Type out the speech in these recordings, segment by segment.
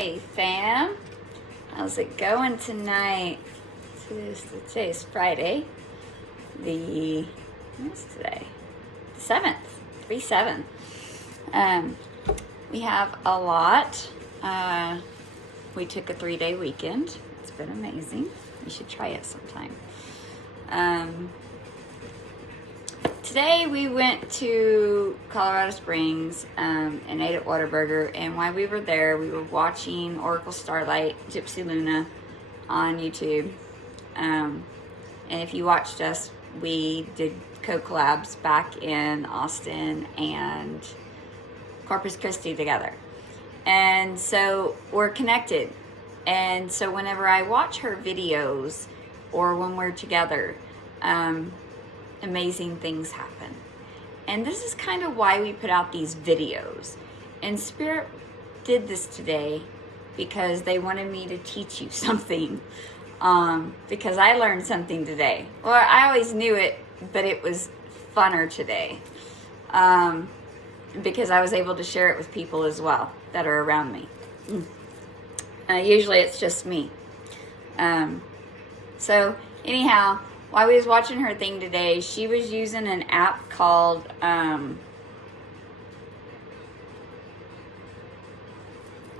Hey fam, how's it going tonight? Today's Friday, what's today? The 7th, 3/7. We have a lot. We took a 3-day weekend. It's been amazing. You should try it sometime. Today we went to Colorado Springs and ate at Whataburger, and while we were there, we were watching Oracle Starlight, Gypsy Luna on YouTube. And if you watched us, we did co-collabs back in Austin and Corpus Christi together. And so we're connected. And so whenever I watch her videos or when we're together, amazing things happen. And this is kind of why we put out these videos. And Spirit did this today because they wanted me to teach you something. Because I learned something today. Well, I always knew it, but it was funner today. Because I was able to share it with people as well that are around me. Usually it's just me. So anyhow, while we was watching her thing today, she was using an app called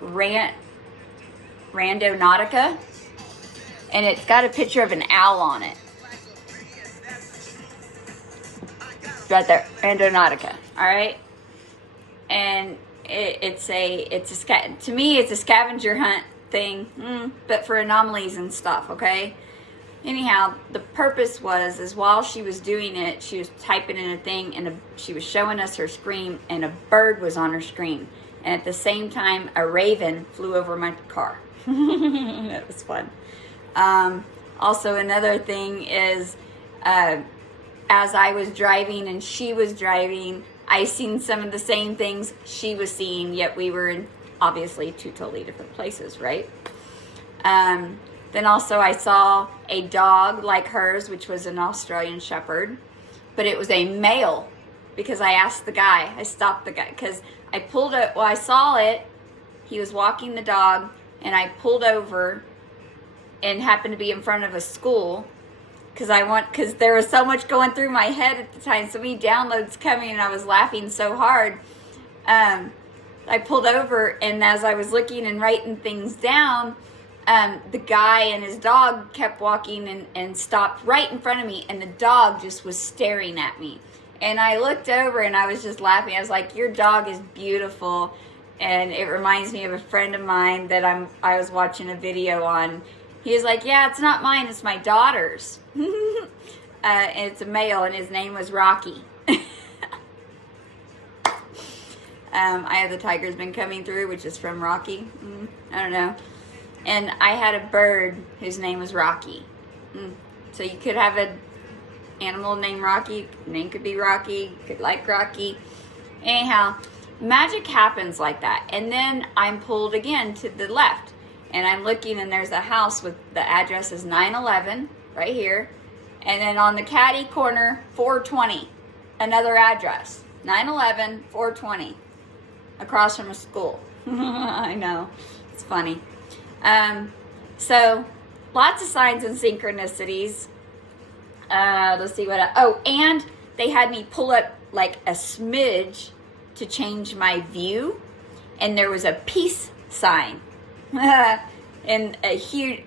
Randonautica, and it's got a picture of an owl on it. Right there, Randonautica. All right, and to me it's a scavenger hunt thing, but for anomalies and stuff. Okay. Anyhow, the purpose is while she was doing it, she was typing in a thing, and she was showing us her screen, and a bird was on her screen. And at the same time, a raven flew over my car. That was fun. Also, another thing is, as I was driving and she was driving, I seen some of the same things she was seeing, yet we were in, obviously, two totally different places, right? Then also I saw a dog like hers, which was an Australian Shepherd, but it was a male, because I asked the guy, I stopped the guy, because I saw it, he was walking the dog, and I pulled over and happened to be in front of a school, because there was so much going through my head at the time, so many downloads coming, and I was laughing so hard. I pulled over, and as I was looking and writing things down, the guy and his dog kept walking and stopped right in front of me, and the dog just was staring at me. And I looked over and I was just laughing. I was like, your dog is beautiful. And it reminds me of a friend of mine that I was watching a video on. He was like, yeah, it's not mine, it's my daughter's. And it's a male, and his name was Rocky. Eye of the Tiger's Been Coming Through, which is from Rocky. I don't know. And I had a bird whose name was Rocky. So you could have an animal named Rocky. Name could be Rocky. Could like Rocky. Anyhow, magic happens like that. And then I'm pulled again to the left. And I'm looking, and there's a house with the address is 911 right here. And then on the caddy corner, 420. Another address. 911, 420. Across from a school. I know. It's funny. So lots of signs and synchronicities. Let's see what and they had me pull up like a smidge to change my view, and there was a peace sign. And a huge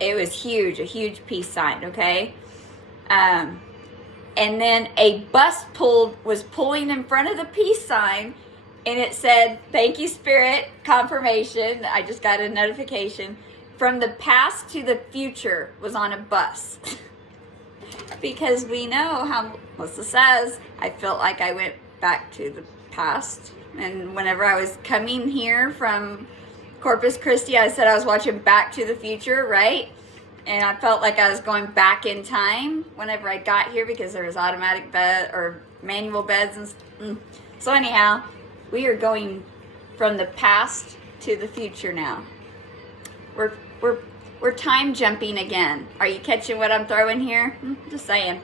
peace sign, okay? And then a bus was pulling in front of the peace sign, and it said, thank you, Spirit, confirmation. I just got a notification. From the past to the future was on a bus. Because we know how Melissa says, I felt like I went back to the past. And whenever I was coming here from Corpus Christi, I said I was watching Back to the Future, right? And I felt like I was going back in time whenever I got here, because there was automatic bed or manual beds. So anyhow, we are going from the past to the future now. We're time jumping again. Are you catching what I'm throwing here? Just saying.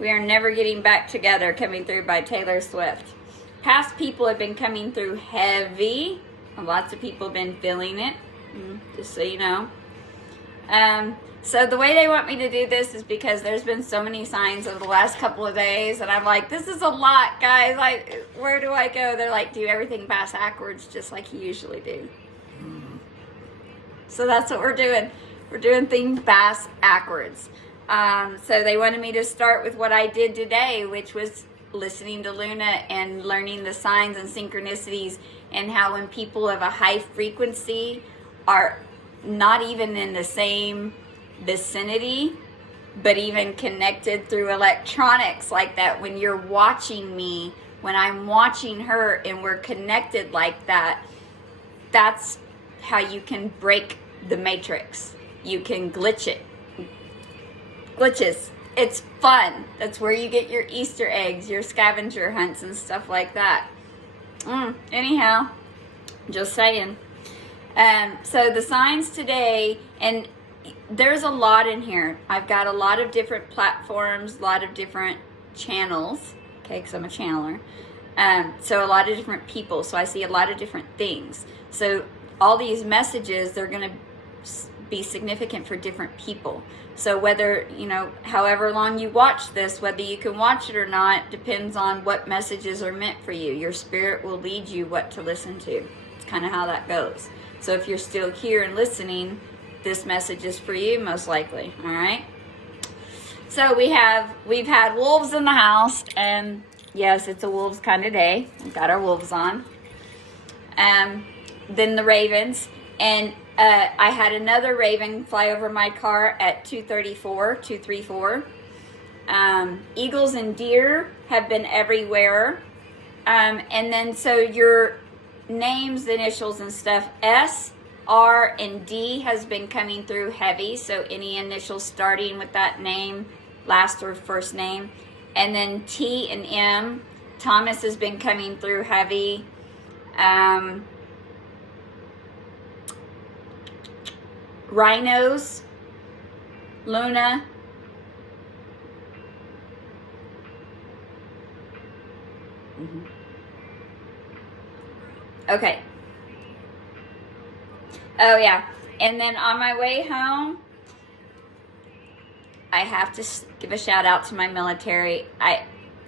We Are Never Getting Back Together, coming through by Taylor Swift. Past people have been coming through heavy, Lots of people have been feeling it, just so you know. So the way they want me to do this is because there's been so many signs over the last couple of days, and I'm like, this is a lot, guys. Like, where do I go? They're like, do everything backwards, just like you usually do. So that's what we're doing. We're doing things backwards. So they wanted me to start with what I did today, which was listening to Luna and learning the signs and synchronicities, and how when people of a high frequency are not even in the same vicinity, but even connected through electronics like that, when you're watching me, when I'm watching her, and we're connected like that, that's how you can break the matrix. You can glitch it. Glitches. It's fun. That's where you get your Easter eggs, your scavenger hunts and stuff like that. Anyhow, just saying. So the signs today, and there's a lot in here. I've got a lot of different platforms, a lot of different channels, okay, because I'm a channeler. So a lot of different people. So I see a lot of different things. So all these messages, they're going to be significant for different people. So whether, however long you watch this, whether you can watch it or not, depends on what messages are meant for you. Your spirit will lead you what to listen to. It's kind of how that goes. So if you're still here and listening, this message is for you, most likely. All right. So we've had wolves in the house, and yes, it's a wolves kind of day. We've got our wolves on. Then the ravens, and I had another raven fly over my car at 234. Eagles and deer have been everywhere. And then so your names, initials and stuff, S, R, and D has been coming through heavy. So any initials starting with that name, last or first name. And then T and M, Thomas has been coming through heavy. Rhinos, Luna, okay. Oh yeah, and then on my way home, I have to give a shout out to my military.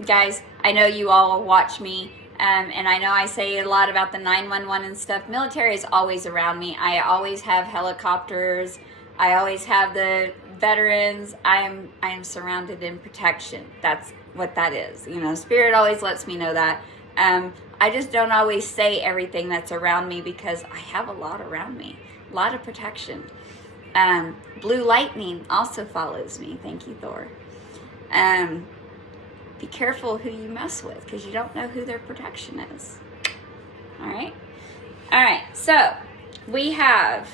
Guys, I know you all watch me. And I know I say a lot about the 911 and stuff. Military is always around me. I always have helicopters. I always have the veterans. I am surrounded in protection. That's what that is. Spirit always lets me know that. I just don't always say everything that's around me because I have a lot around me. A lot of protection. Blue lightning also follows me. Thank you, Thor. Be careful who you mess with, because you don't know who their protection is. All right. So we have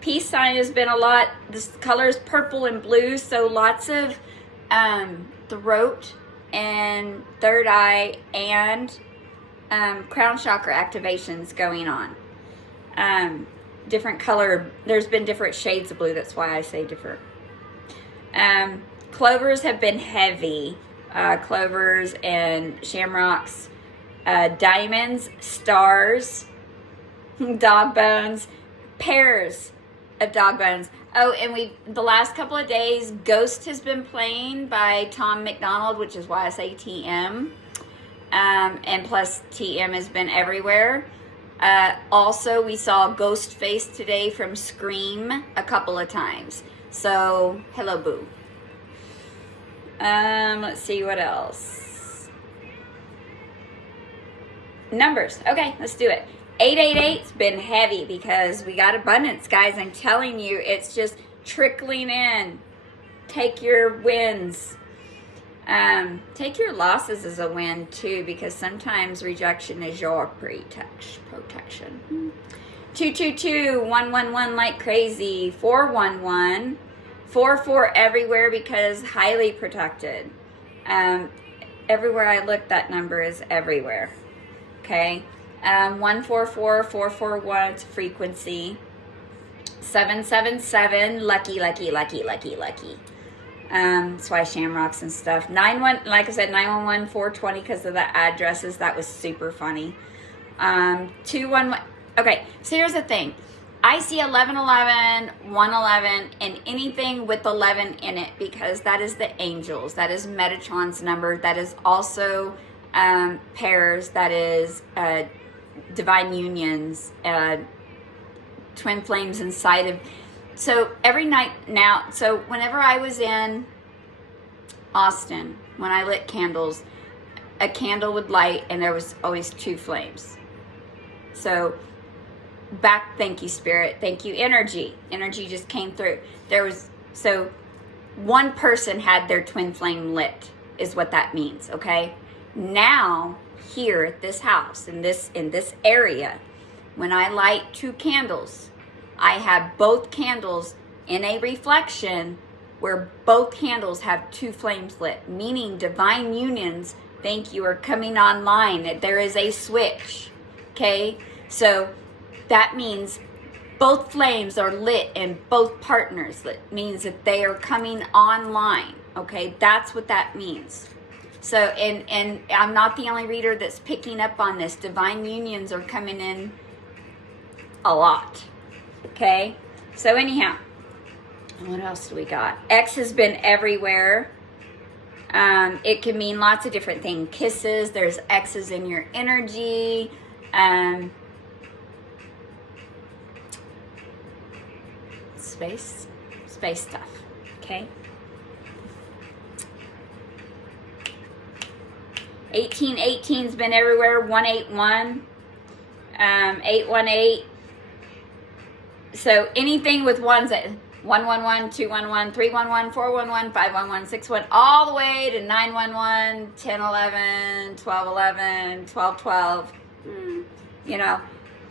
peace sign has been a lot. This color is purple and blue, so lots of throat and third eye and crown chakra activations going on. Different color. There's been different shades of blue. That's why I say different. Clovers have been heavy. Clovers and shamrocks. Diamonds, stars, dog bones, pairs of dog bones. Oh, and the last couple of days, Ghost has been playing by Tom McDonald, which is why I say TM. And plus TM has been everywhere. Also, we saw Ghostface today from Scream a couple of times. So, hello, boo. Let's see what else. Numbers. Okay, let's do it. 888's been heavy because we got abundance, guys. I'm telling you, it's just trickling in. Take your wins. Take your losses as a win, too, because sometimes rejection is your protection. 222, 111 like crazy. 411. 44 everywhere because highly protected. Everywhere I look, that number is everywhere. Okay. 144, 441, it's frequency. 777, lucky. That's why Shamrocks and stuff. 91, like I said, 911, 420 because of the addresses. That was super funny. 211. Okay, so here's the thing. I see 1111, 111, and anything with 11 in it because that is the angels. That is Metatron's number. That is also pairs. That is divine unions, twin flames inside of. So every night now, so whenever I was in Austin, when I lit candles, a candle would light and there was always two flames. So thank you, Spirit. Thank you, energy. Energy just came through. So one person had their twin flame lit is what that means, okay? Now, here at this house, in this area, when I light two candles, I have both candles in a reflection where both candles have two flames lit, meaning divine unions, thank you, are coming online, that there is a switch, okay? So that means both flames are lit and both partners lit, means that they are coming online, okay? That's what that means. So, and I'm not the only reader that's picking up on this. Divine unions are coming in a lot. Okay, so anyhow, what else do we got? X has been everywhere. It can mean lots of different things. Kisses, there's X's in your energy. Space stuff, okay? 1818's been everywhere. 181, 818. So anything with ones at 111, 211, 311, 411, 511, 611, all the way to 911, 1011, 1211, 1212. You know,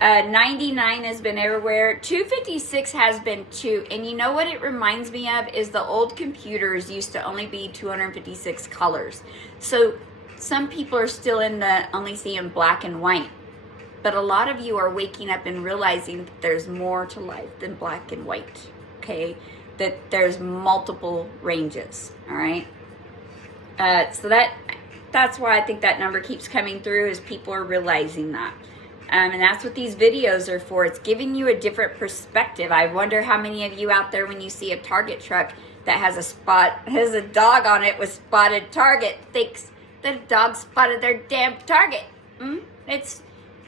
99 has been everywhere. 256 has been too. And you know what it reminds me of is the old computers used to only be 256 colors. So some people are still in the only seeing black and white. But a lot of you are waking up and realizing that there's more to life than black and white, okay? That there's multiple ranges, all right? So that's why I think that number keeps coming through, is people are realizing that. And that's what these videos are for. It's giving you a different perspective. I wonder how many of you out there, when you see a Target truck that has a dog on it with spotted Target, thinks that a dog spotted their damn Target.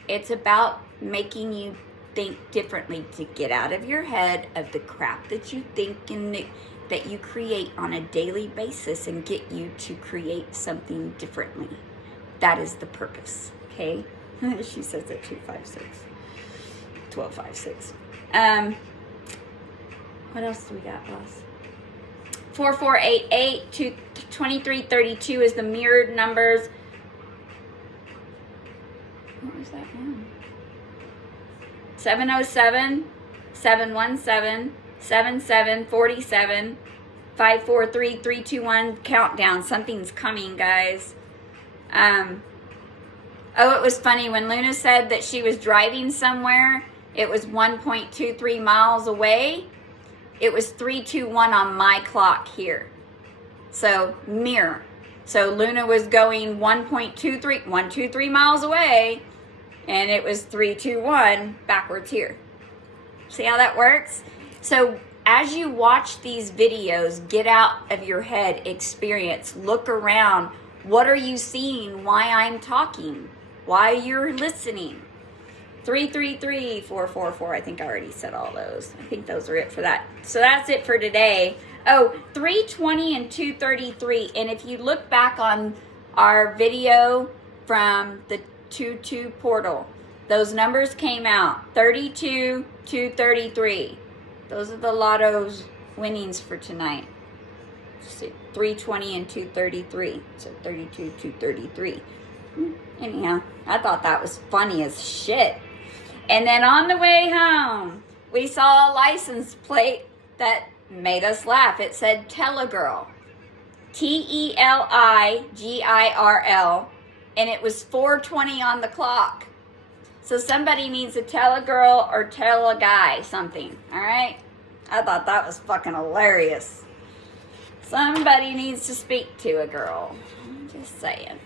It's about making you think differently, to get out of your head of the crap that you think and that you create on a daily basis, and get you to create something differently. That is the purpose, okay? She says at 256. 1256. What else do we got, boss? 4488 to 2332 is the mirrored numbers. What was that one? 707, 717, 7747, 543, 321. Countdown. Something's coming, guys. Oh, it was funny when Luna said that she was driving somewhere. It was 1.23 miles away. It was 321 on my clock here. So, mirror. So Luna was going 1.23 miles away, and it was 321 backwards here. See how that works? So as you watch these videos, get out of your head, experience, look around. What are you seeing? Why I'm talking? Why you're listening? 333, 444. I think I already said all those. I think those are it for that. So that's it for today. Oh, 320 and 233. And if you look back on our video from the 22 portal, those numbers came out. 32, 233. Those are the lotto's winnings for tonight. 320 and 233. So 32, 233. Anyhow, I thought that was funny as shit. And then on the way home, we saw a license plate that made us laugh. It said Telegirl. Teligirl. And it was 4:20 on the clock. So somebody needs to tell a girl or tell a guy something. All right? I thought that was fucking hilarious. Somebody needs to speak to a girl. I'm just saying.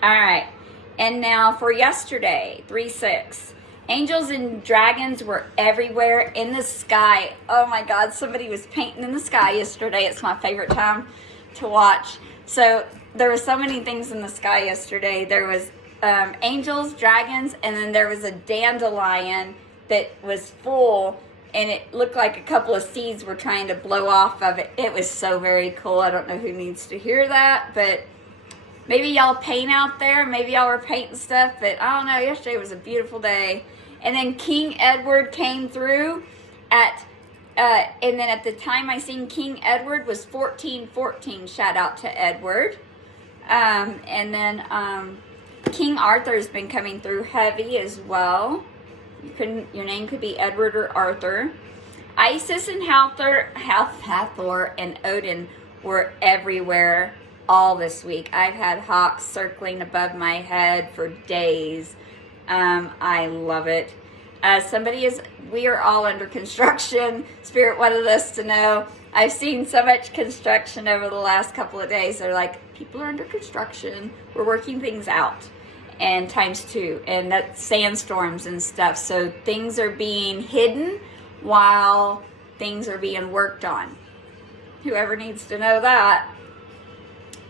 All right. And now for yesterday, 3/6. Angels and dragons were everywhere in the sky. Oh my God, somebody was painting in the sky yesterday. It's my favorite time to watch. So there were so many things in the sky yesterday. There was angels, dragons, and then there was a dandelion that was full, and it looked like a couple of seeds were trying to blow off of it. It was so very cool. I don't know who needs to hear that, but maybe y'all paint out there. Maybe y'all were painting stuff, but I don't know. Yesterday was a beautiful day. And then King Edward came through and then at the time I seen King Edward was 1414. Shout out to Edward. And then King Arthur's been coming through heavy as well. Your name could be Edward or Arthur. Isis and Hathor and Odin were everywhere all this week. I've had hawks circling above my head for days. I love it. We are all under construction. Spirit wanted us to know. I've seen so much construction over the last couple of days. They're like, people are under construction. We're working things out. And ×2. And that's sandstorms and stuff. So things are being hidden while things are being worked on. Whoever needs to know that.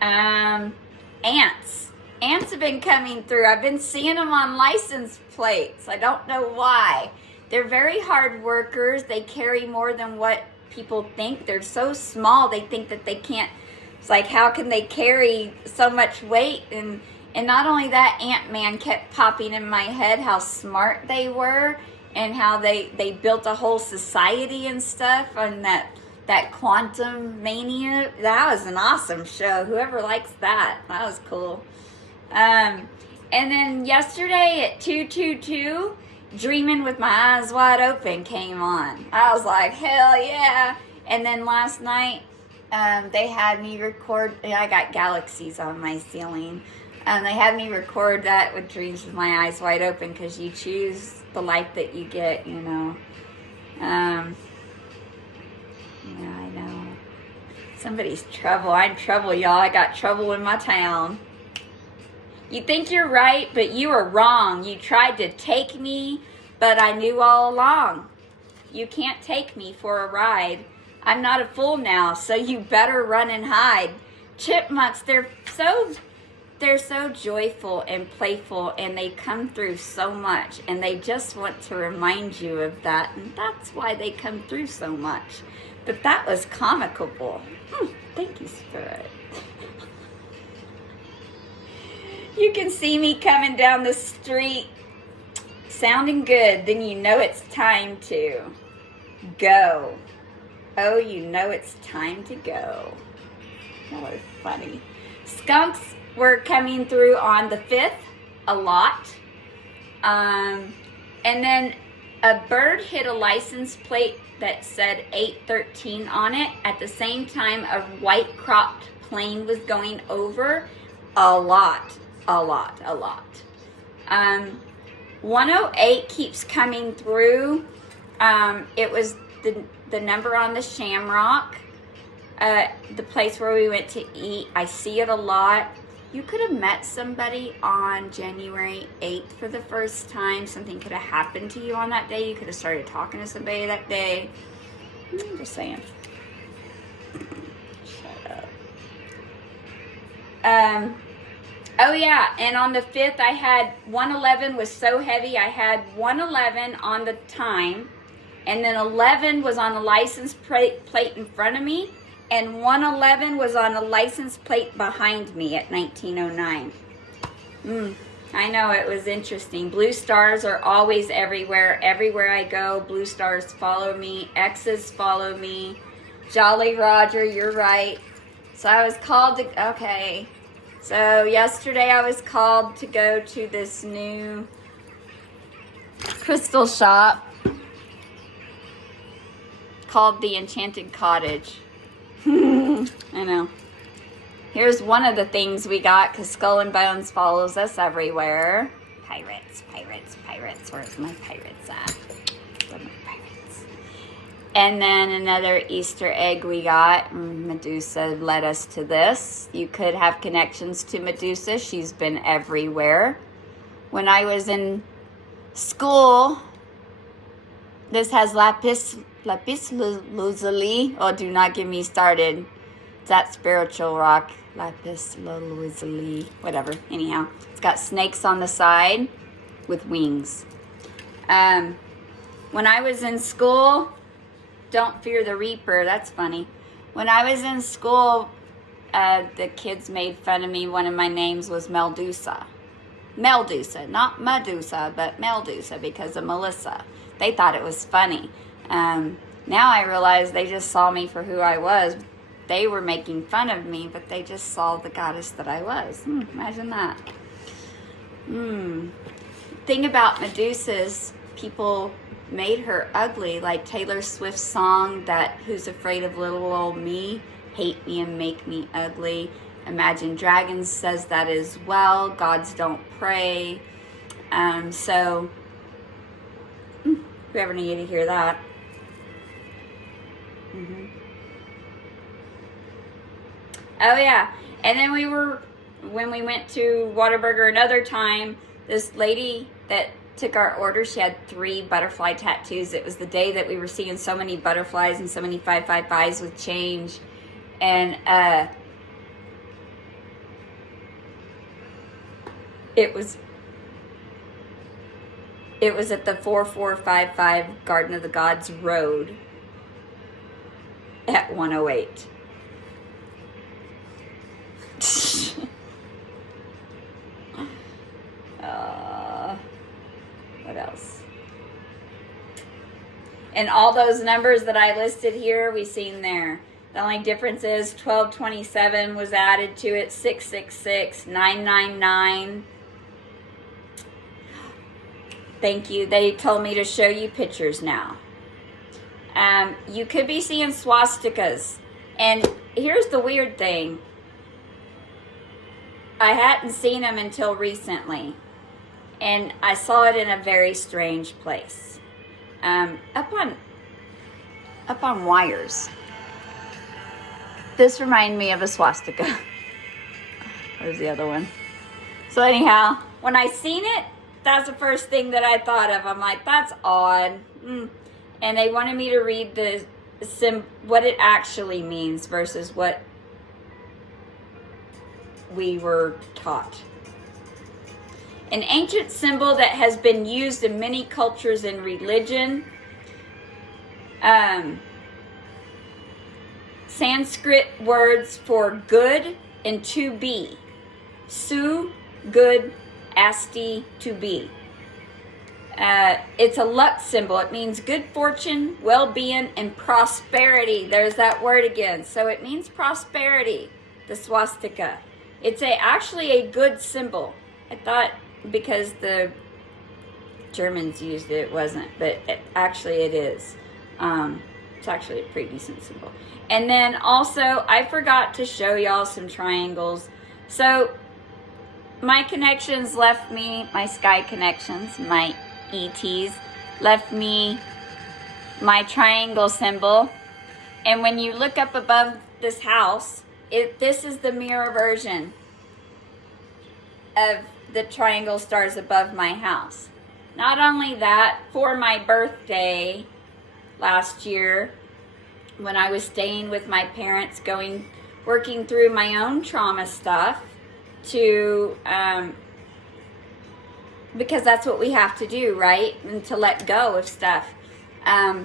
Ants. Ants have been coming through. I've been seeing them on license plates. I don't know why. They're very hard workers. They carry more than what people think. They're so small, they think that they can't. It's like, how can they carry so much weight? And not only that, Ant-Man kept popping in my head how smart they were and how they built a whole society and stuff on that Quantum Mania. That was an awesome show. Whoever likes that was cool. And then yesterday at 222, Dreaming with My Eyes Wide Open came on. I was like, hell yeah. And then last night, they had me record. I got galaxies on my ceiling. They had me record that with Dreams with My Eyes Wide Open, because you choose the life that you get, you know. Yeah, I know. Somebody's trouble. I'm trouble, y'all. I got trouble in my town. You think you're right, but you are wrong. You tried to take me, but I knew all along. You can't take me for a ride. I'm not a fool now, so you better run and hide. Chipmunks, they're so joyful and playful, and they come through so much, and they just want to remind you of that, and that's why they come through so much. But that was comical. Thank you, Spirit. You can see me coming down the street, sounding good, then you know it's time to go. Oh, you know it's time to go. That was funny. Skunks were coming through on the 5th a lot. And then a bird hit a license plate that said 813 on it. At the same time, a white cropped plane was going over. A lot. 108 keeps coming through. It was the number on the Shamrock, the place where we went to eat. I see it a lot. You could have met somebody on January 8th for the first time. Something could have happened to you on that day. You could have started talking to somebody that day. I'm just saying. Shut up. Oh yeah, and on the 5th I had 111 was so heavy. I had 111 on the time, and then 11 was on the license plate in front of me, and 111 was on the license plate behind me at 1909. I know, it was interesting. Blue stars are always everywhere. Everywhere I go, blue stars follow me. X's follow me. Jolly Roger, you're right. So I was called to, okay. So yesterday I was called to go to this new crystal shop called the Enchanted Cottage. I know. Here's one of the things we got, because Skull and Bones follows us everywhere. Pirates. Where's my pirates at? Where are my pirates? And then another Easter egg we got. Medusa led us to this. You could have connections to Medusa. She's been everywhere. When I was in school, this has lapis lazuli. Oh, do not get me started. It's that spiritual rock. Lapis lazuli. Whatever. Anyhow, it's got snakes on the side with wings. When I was in school, don't fear the reaper. That's funny. When I was in school, the kids made fun of me. One of my names was Meldusa. Meldusa, not Medusa, but Meldusa because of Melissa. They thought it was funny. Now I realize they just saw me for who I was. They were making fun of me, but they just saw the goddess that I was. Imagine that. Thing about Medusa's, people made her ugly, like Taylor Swift's song that Who's Afraid of Little Old Me, hate me and make me ugly. Imagine Dragons says that as well. Gods don't pray. So whoever needed to hear that. Oh yeah, and then when we went to Whataburger another time, this lady that took our order, she had 3 butterfly tattoos. It was the day that we were seeing so many butterflies and so many 555s with change. And it was at the 4455 Garden of the Gods Road at 108. What else? And all those numbers that I listed here, we've seen there. The only difference is 1227 was added to it, 666, 999. Thank you. They told me to show you pictures now. You could be seeing swastikas. And here's the weird thing. I hadn't seen them until recently. And I saw it in a very strange place. Up on wires. This reminded me of a swastika. Where's the other one? So anyhow, when I seen it, that's the first thing that I thought of. I'm like, that's odd. And they wanted me to read what it actually means versus what we were taught. An ancient symbol that has been used in many cultures and religion. Sanskrit words for good and to be. Su, good, asti, to be. It's a luck symbol. It means good fortune, well-being, and prosperity. There's that word again. So it means prosperity, the swastika. It's actually a good symbol. I thought because the Germans used it, it wasn't, but actually it is. It's actually a pretty decent symbol. And then also, I forgot to show y'all some triangles. So my connections left me, my sky connections, my ETs, left me my triangle symbol. And when you look up above this house, this is the mirror version of the triangle stars above my house. Not only that, for my birthday last year, when I was staying with my parents, working through my own trauma stuff, because that's what we have to do, right? And to let go of stuff. I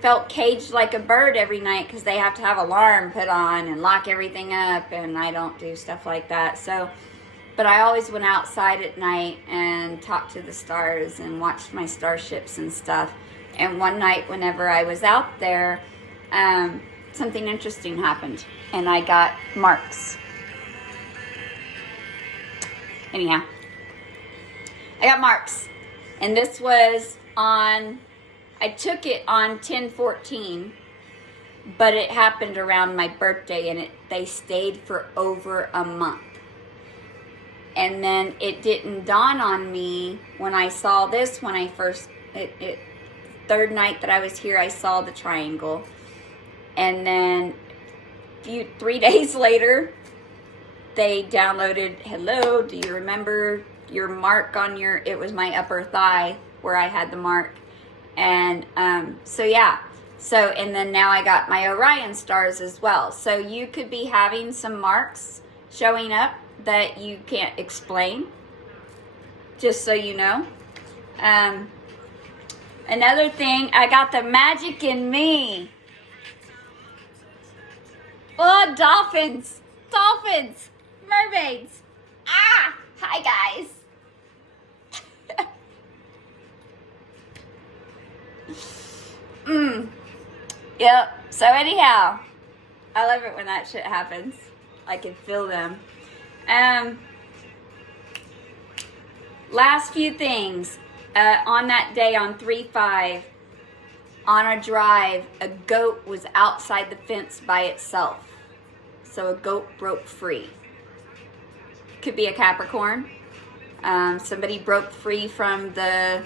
felt caged like a bird every night because they have to have alarm put on and lock everything up, and I don't do stuff like that. But I always went outside at night and talked to the stars and watched my starships and stuff. And one night, whenever I was out there, something interesting happened, and I got marks. Anyhow, I got marks, and this was I took it on 10/14, but it happened around my birthday, and they stayed for over a month. And then it didn't dawn on me when I saw this, when I first, third night that I was here, I saw the triangle. And then 3 days later, they downloaded, hello, do you remember your mark on your, it was my upper thigh where I had the mark. And so yeah, so, and then now I got my Orion stars as well. So you could be having some marks showing up that you can't explain, just so you know. Another thing, I got the magic in me. Oh, dolphins, mermaids. Ah, hi guys. Yep. So anyhow, I love it when that shit happens. I can feel them. Last few things. On that day on 3/5, on a drive, a goat was outside the fence by itself. So a goat broke free. Could be a Capricorn. Somebody broke free from the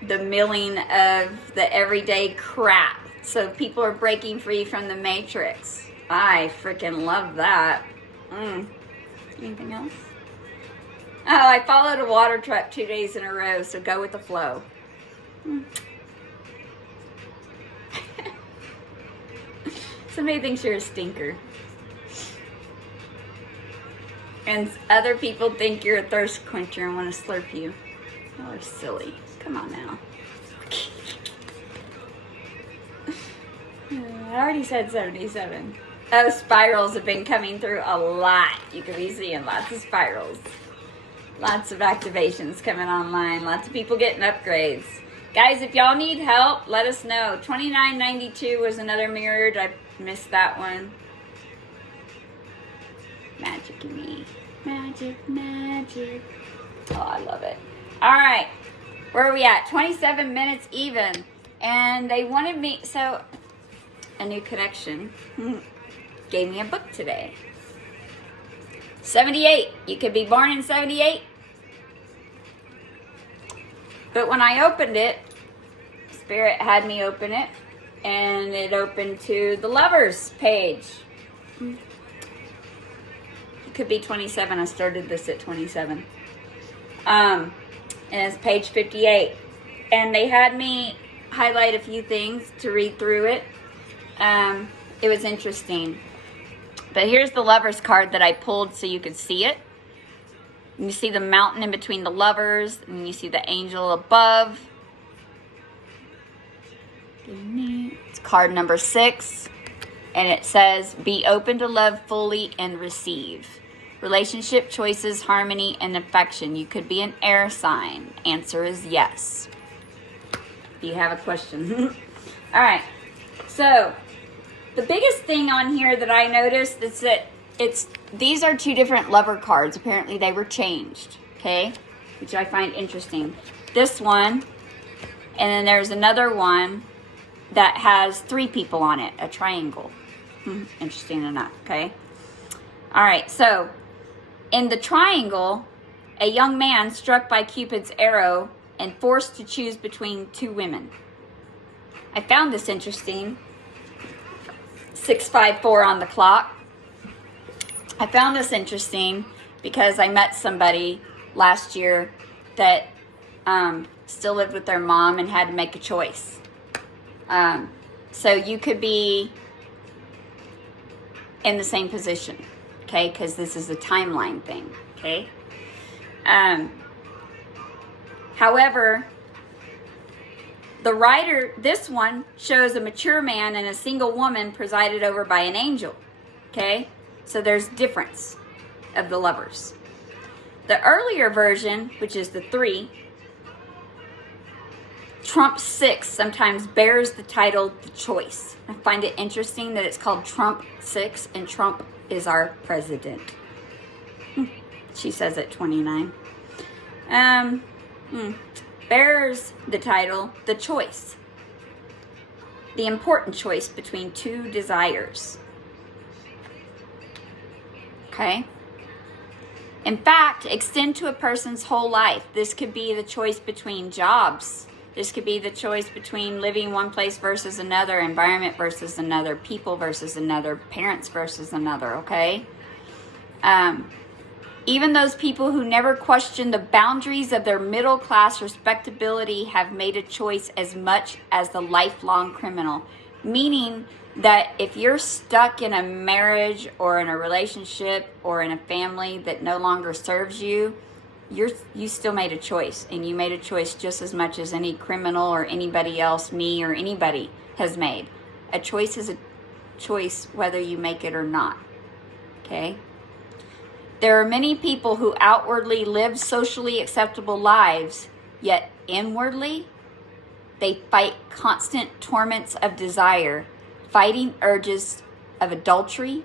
milling of the everyday crap. So people are breaking free from the matrix. I freaking love that. Anything else? Oh, I followed a water truck 2 days in a row, so go with the flow. Somebody thinks you're a stinker. And other people think you're a thirst quencher and want to slurp you. Y'all are silly. Come on now. I already said 77. Oh, spirals have been coming through a lot. You could be seeing lots of spirals. Lots of activations coming online. Lots of people getting upgrades. Guys, if y'all need help, let us know. 2992 was another mirrored. I missed that one. Magic in me. Magic, magic. Oh, I love it. All right. Where are we at? 27 minutes even. And they wanted me, so a new connection gave me a book today. 78. You could be born in 78. But when I opened it, Spirit had me open it, and it opened to the Lovers page. It could be 27. I started this at 27. And it's page 58. And they had me highlight a few things to read through it. It was interesting. But here's the Lovers card that I pulled so you could see it. You see the mountain in between the lovers, and you see the angel above. It's card number 6, and it says, be open to love fully and receive. Relationship choices, harmony, and affection. You could be an air sign. Answer is yes. Do you have a question? All right. So, the biggest thing on here that I noticed is that these are 2 different lover cards. Apparently they were changed, okay? Which I find interesting. This one, and then there's another one that has 3 people on it, a triangle. Interesting enough, okay? All right, so in the triangle, a young man struck by Cupid's arrow and forced to choose between 2 women. I found this interesting. 6:54 on the clock. I found this interesting because I met somebody last year that still lived with their mom and had to make a choice. So you could be in the same position, okay? Because this is a timeline thing, okay? However, the writer, this one shows a mature man and a single woman presided over by an angel, okay? So there's difference of the lovers. The earlier version, which is the 3, Trump 6 sometimes bears the title The Choice. I find it interesting that it's called Trump 6 and Trump is our president. She says at 29. Bears the title The Choice. The important choice between 2 desires. Okay? In fact, extend to a person's whole life. This could be the choice between jobs, This could be the choice between living one place versus another, environment versus another, people versus another, parents versus another, okay? Even those people who never question the boundaries of their middle class respectability have made a choice as much as the lifelong criminal. Meaning that if you're stuck in a marriage or in a relationship or in a family that no longer serves you, you still made a choice, and you made a choice just as much as any criminal or anybody else, me or anybody, has made. A choice is a choice whether you make it or not, okay? There are many people who outwardly live socially acceptable lives, yet inwardly, they fight constant torments of desire, fighting urges of adultery,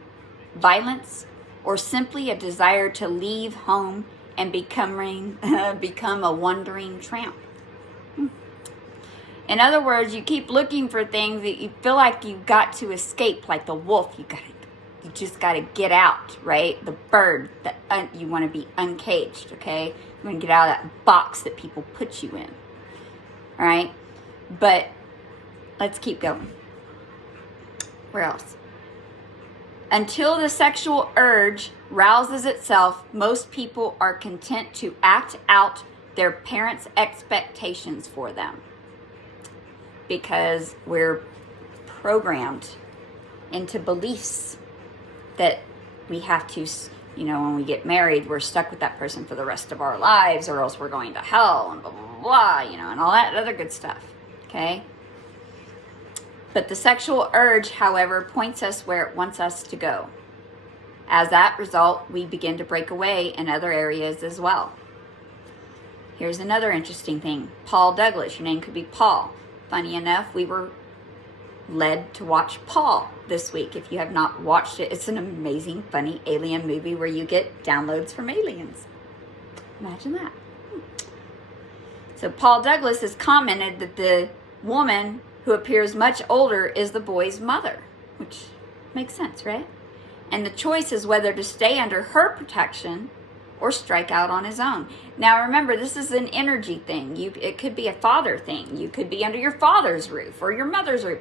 violence, or simply a desire to leave home and become a wandering tramp. In other words, you keep looking for things that you feel like you've got to escape, like the wolf. You just got to get out, right? The bird, you want to be uncaged, okay? You want to get out of that box that people put you in, all right? But let's keep going. Where else? Until the sexual urge rouses itself, most people are content to act out their parents' expectations for them, because we're programmed into beliefs that we have to, when we get married, we're stuck with that person for the rest of our lives, or else we're going to hell, and blah, blah, blah, and all that other good stuff, okay? But the sexual urge, however, points us where it wants us to go. As that result, we begin to break away in other areas as well. Here's another interesting thing. Paul Douglas, your name could be Paul. Funny enough, we were led to watch Paul this week. If you have not watched it, it's an amazing, funny alien movie where you get downloads from aliens. Imagine that. So Paul Douglas has commented that the woman who appears much older is the boy's mother, which makes sense, right? And the choice is whether to stay under her protection or strike out on his own. Now remember, this is an energy thing. It could be a father thing. You could be under your father's roof or your mother's roof.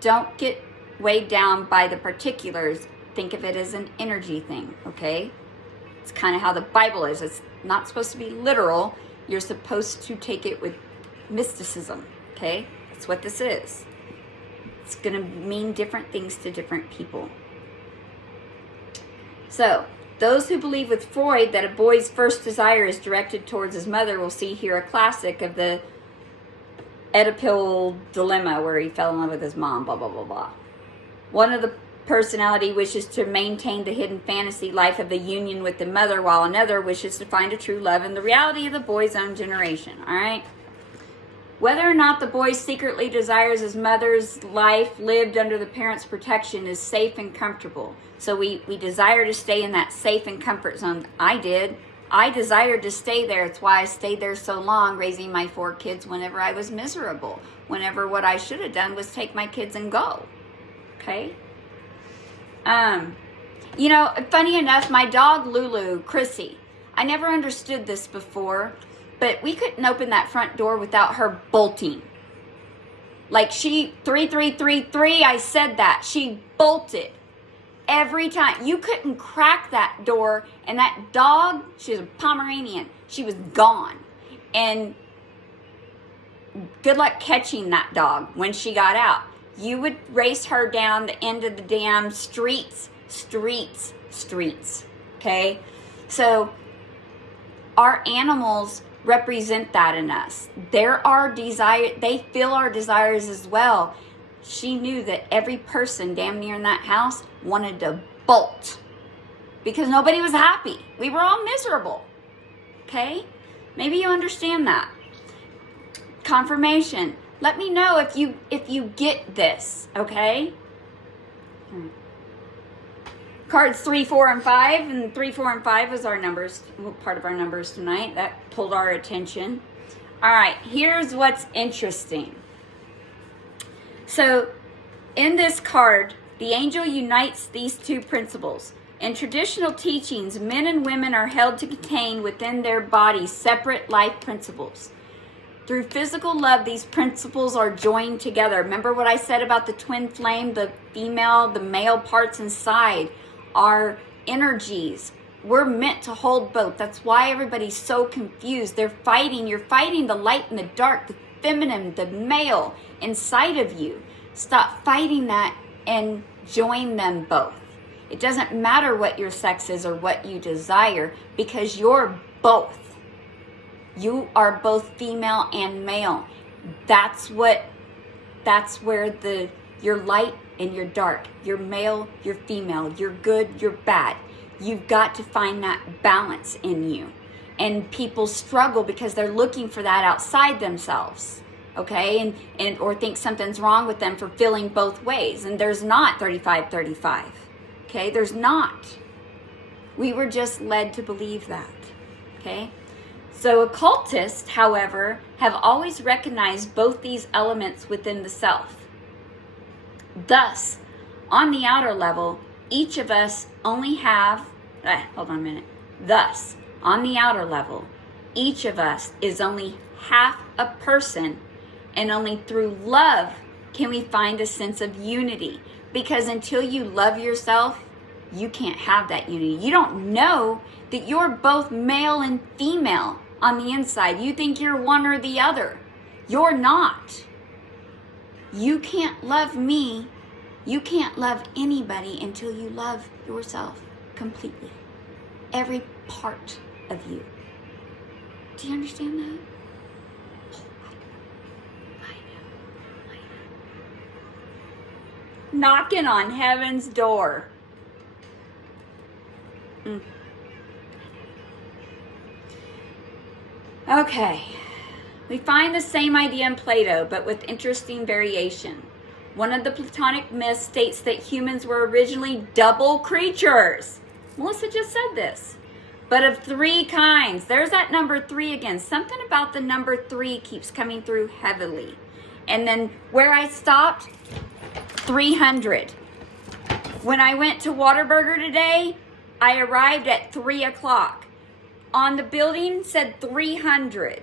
Don't get weighed down by the particulars. Think of it as an energy thing, okay? It's kind of how the Bible is. It's not supposed to be literal. You're supposed to take it with mysticism, okay? That's what this is. It's going to mean different things to different people. So, those who believe with Freud that a boy's first desire is directed towards his mother will see here a classic of the Oedipal dilemma, where he fell in love with his mom, blah, blah, blah, blah. One of the personality wishes to maintain the hidden fantasy life of the union with the mother, while another wishes to find a true love in the reality of the boy's own generation, all right? Whether or not the boy secretly desires his mother's life lived under the parent's protection is safe and comfortable. So we desire to stay in that safe and comfort zone. I did. I desired to stay there. It's why I stayed there so long, raising my 4 kids whenever I was miserable. Whenever what I should have done was take my kids and go. Okay? Funny enough, my dog Lulu, Chrissy, I never understood this before, but we couldn't open that front door without her bolting. Like 3, I said that. She bolted. Every time. You couldn't crack that door, and that dog, she was a Pomeranian, she was gone. And good luck catching that dog when she got out. You would race her down the end of the damn streets. Okay? So our animals represent that in us. They feel our desires as well. She knew that every person damn near in that house wanted to bolt because nobody was happy. We were all miserable. Okay? Maybe you understand that. Confirmation. Let me know if you get this, okay? Cards 3, 4, and 5, and 3, 4, and 5 is our numbers, part of our numbers tonight. That pulled our attention. All right, here's what's interesting. So, in this card, the angel unites these two principles. In traditional teachings, men and women are held to contain within their bodies separate life principles. Through physical love, these principles are joined together. Remember what I said about the twin flame, the female, the male parts inside are energies. We're meant to hold both. That's why everybody's so confused. They're fighting. You're fighting the light and the dark, the feminine, the male inside of you. Stop fighting that and join them both. It doesn't matter what your sex is or what you desire, because you're both. You are both female and male. That's where your light and your dark, your male, your female, your good, your bad. You've got to find that balance in you. And people struggle because they're looking for that outside themselves. Okay? And or think something's wrong with them for feeling both ways. And there's not 35-35. Okay? There's not. We were just led to believe that. Okay? So occultists, however, have always recognized both these elements within the self. Thus, on the outer level, each of us only have, Thus, on the outer level, each of us is only half a person, and only through love can we find a sense of unity. Because until you love yourself, you can't have that unity. You don't know that you're both male and female on the inside. You think you're one or the other. You're not. You can't love me. You can't love anybody until you love yourself completely. Every part of you. Do you understand that? I know. Knocking on heaven's door. Okay, we find the same idea in Plato, but with interesting variation. One of the Platonic myths states that humans were originally double creatures. Melissa just said this. But of three kinds. There's that number 3 again. Something about the number 3 keeps coming through heavily. And then where I stopped, 300. When I went to Whataburger today, I arrived at 3 o'clock. On the building said 300.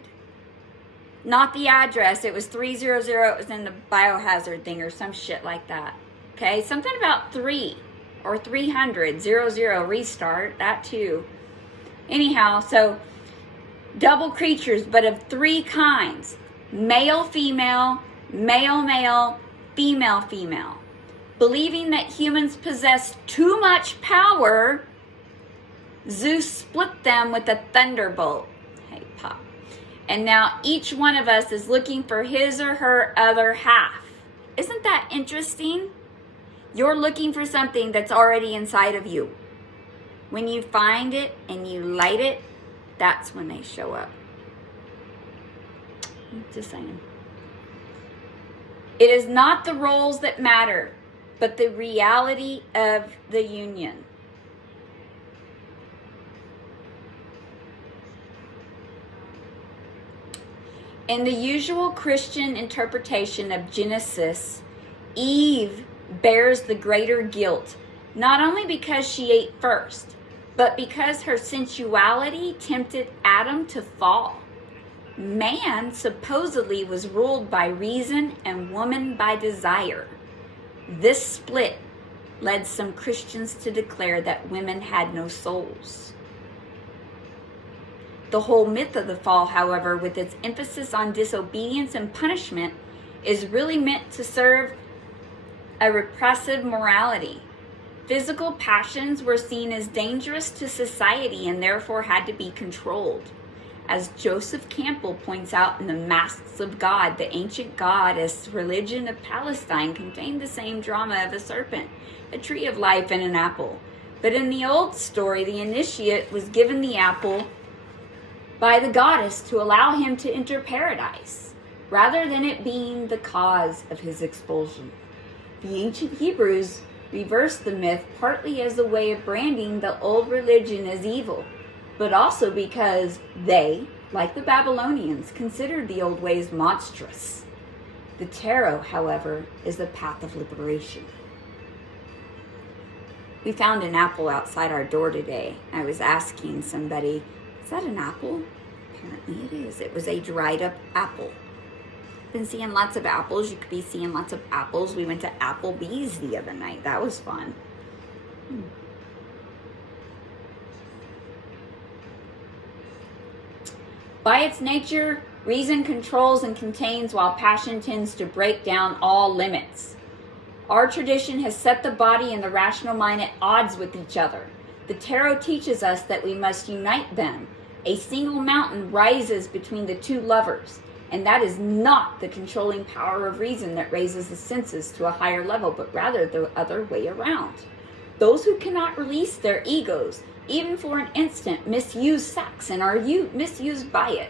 Not the address. It was 300. It was in the biohazard thing or some shit like that. Okay? Something about 3 or 300. 00 restart. That too. Anyhow, so double creatures, but of 3 kinds. Male, female, male, female, female. Believing that humans possess too much power, Zeus split them with a thunderbolt. Hey, Pop. And now each one of us is looking for his or her other half. Isn't that interesting? You're looking for something that's already inside of you. When you find it and you light it, that's when they show up. Just saying. It is not the roles that matter, but the reality of the union. In the usual Christian interpretation of Genesis, Eve bears the greater guilt, not only because she ate first, but because her sensuality tempted Adam to fall. Man supposedly was ruled by reason and woman by desire. This split led some Christians to declare that women had no souls. The whole myth of the fall, however, with its emphasis on disobedience and punishment, is really meant to serve a repressive morality. Physical passions were seen as dangerous to society and therefore had to be controlled. As Joseph Campbell points out in The Masks of God, the ancient goddess religion of Palestine contained the same drama of a serpent, a tree of life, and an apple. But in the old story, the initiate was given the apple by the goddess to allow him to enter paradise, rather than it being the cause of his expulsion. The ancient Hebrews reversed the myth partly as a way of branding the old religion as evil, but also because they, like the Babylonians, considered the old ways monstrous. The tarot, however, is the path of liberation. We found an apple outside our door today. I was asking somebody, is that an apple? Apparently it is. It was a dried up apple. Been seeing lots of apples. You could be seeing lots of apples. We went to Applebee's the other night. That was fun. By its nature, reason controls and contains while passion tends to break down all limits. Our tradition has set the body and the rational mind at odds with each other. The tarot teaches us that we must unite them. A single mountain rises between the two lovers, and that is not the controlling power of reason that raises the senses to a higher level, but rather the other way around. Those who cannot release their egos, even for an instant, misuse sex and are misused by it.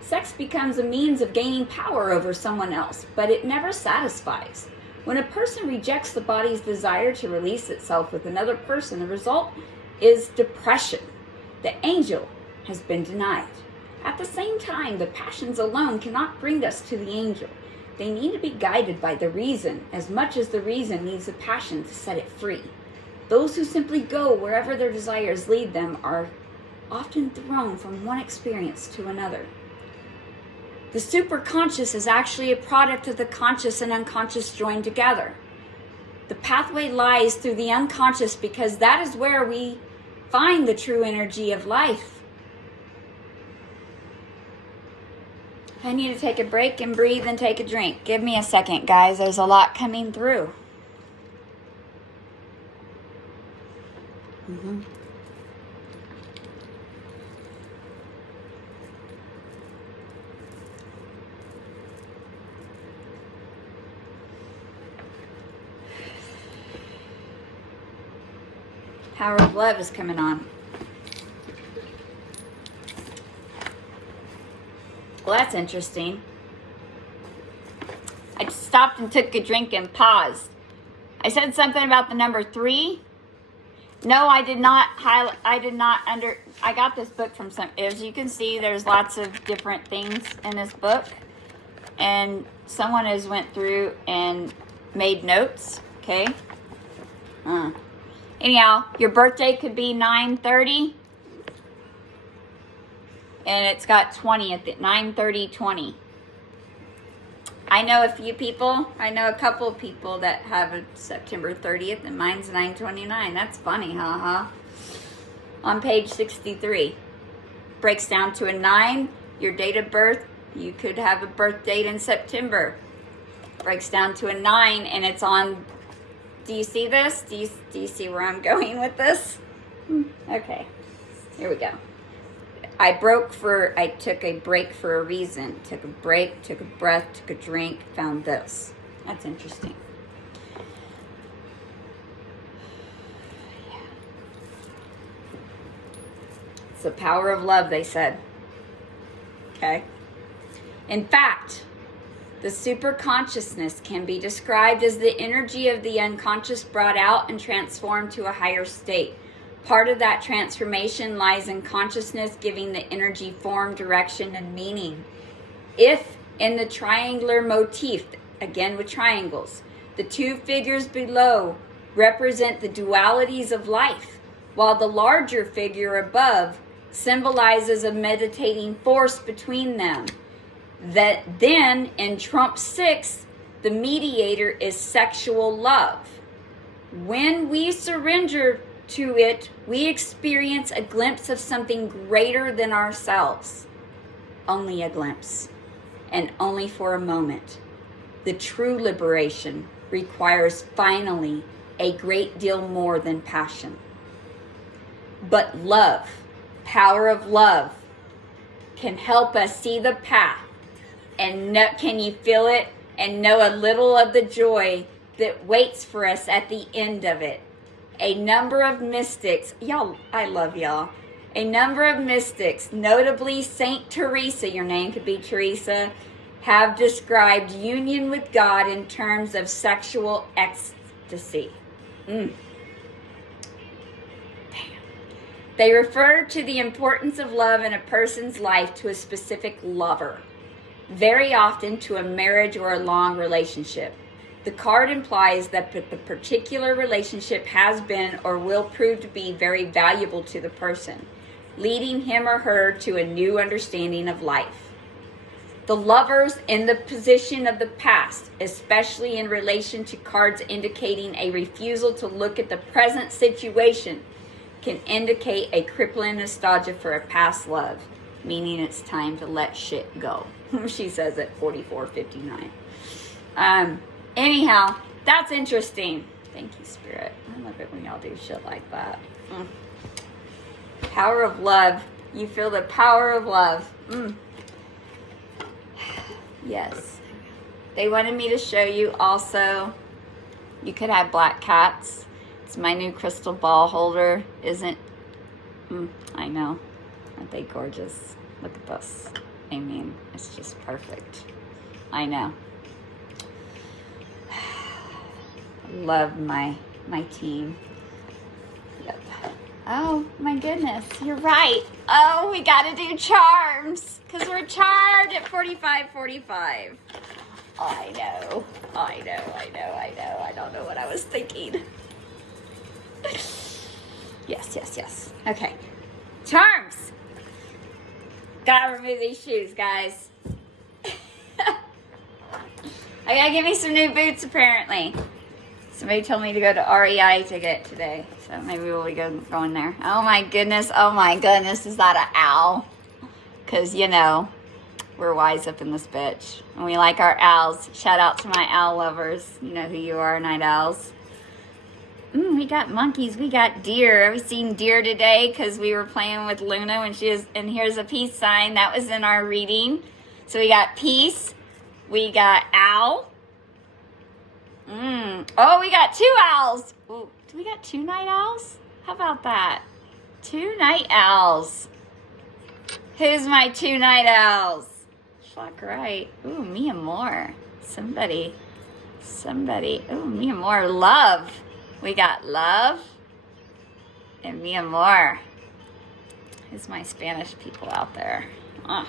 Sex becomes a means of gaining power over someone else, but it never satisfies. When a person rejects the body's desire to release itself with another person, the result is depression. The angel has been denied. At the same time, the passions alone cannot bring us to the angel. They need to be guided by the reason as much as the reason needs the passion to set it free. Those who simply go wherever their desires lead them are often thrown from one experience to another. The superconscious is actually a product of the conscious and unconscious joined together. The pathway lies through the unconscious because that is where we find the true energy of life. I need to take a break and breathe and take a drink. Give me a second, guys. There's a lot coming through. Power of Love is coming on. Well, that's interesting. I just stopped and took a drink and paused. I said something about the number 3. No, I did not highlight. I got this book from as you can see, there's lots of different things in this book. And someone has went through and made notes. Okay. Anyhow, your birthday could be 9/30. And it's got 20 at the 9/30/20. I know a few people. I know a couple of people that have a September 30th, and mine's 9/29. That's funny, haha. On page 63, breaks down to a 9. Your date of birth, you could have a birth date in September. Breaks down to a 9, and it's on. Do you see this? Do you see where I'm going with this? Okay, here we go. I took a break for a reason. Took a break, took a breath, took a drink, found this. That's interesting. Yeah. It's the power of love, they said. Okay. In fact, the superconsciousness can be described as the energy of the unconscious brought out and transformed to a higher state. Part of that transformation lies in consciousness giving the energy form, direction, and meaning. If in the triangular motif, again with triangles, the two figures below represent the dualities of life, while the larger figure above symbolizes a meditating force between them, that then in Trump 6, the mediator is sexual love. When we surrender to it, we experience a glimpse of something greater than ourselves. Only a glimpse, and only for a moment. The true liberation requires finally a great deal more than passion. But love, power of love, can help us see the path. And can you feel it? And know a little of the joy that waits for us at the end of it. A number of mystics, y'all, I love y'all. A number of mystics, notably Saint Teresa, your name could be Teresa, have described union with God in terms of sexual ecstasy. Damn. They refer to the importance of love in a person's life to a specific lover, very often to a marriage or a long relationship. The card implies that the particular relationship has been or will prove to be very valuable to the person. leading him or her to a new understanding of life. The lovers in the position of the past, especially in relation to cards indicating a refusal to look at the present situation, can indicate a crippling nostalgia for a past love, meaning it's time to let shit go. She says at 44:59. Anyhow, that's interesting. Thank you, Spirit. I love it when y'all do shit like that. Power of love. You feel the power of love. Yes. They wanted me to show you also, you could have black cats. It's my new crystal ball holder. Isn't, I know. Aren't they gorgeous? Look at this. I mean, it's just perfect. I know. Love my team. Yep. Oh my goodness, you're right. Oh, we gotta do charms because we're charmed at 45:45. Oh, I know. I don't know what I was thinking. Yes. Okay. Charms. Gotta remove these shoes, guys. I gotta give me some new boots apparently. Somebody told me to go to REI to get today, so maybe we'll be going there. Oh my goodness, is that an owl? Because, you know, we're wise up in this bitch. And we like our owls. Shout out to my owl lovers. You know who you are, night owls. We got monkeys, we got deer. Have we seen deer today? Because we were playing with Luna when she was, and here's a peace sign. That was in our reading. So we got peace, we got owl. Oh, we got 2 owls. Ooh, do we got 2 night owls? How about that? 2 night owls. Who's my 2 night owls? Fuck right. Ooh, Mia Moore. Somebody. Ooh, Mia Moore. Love. We got Love and Mia Moore. Who's my Spanish people out there? I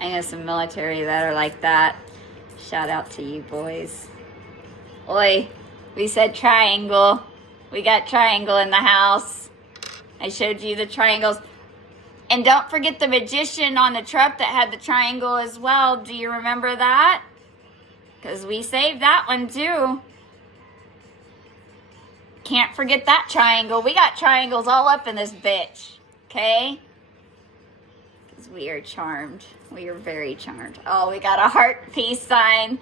know some military that are like that. Shout out to you boys. Oi, we said triangle. We got triangle in the house. I showed you the triangles. And don't forget the magician on the truck that had the triangle as well. Do you remember that? Because we saved that one too. Can't forget that triangle. We got triangles all up in this bitch. Okay? Because we are charmed. We are very charmed. Oh, we got a heart peace sign.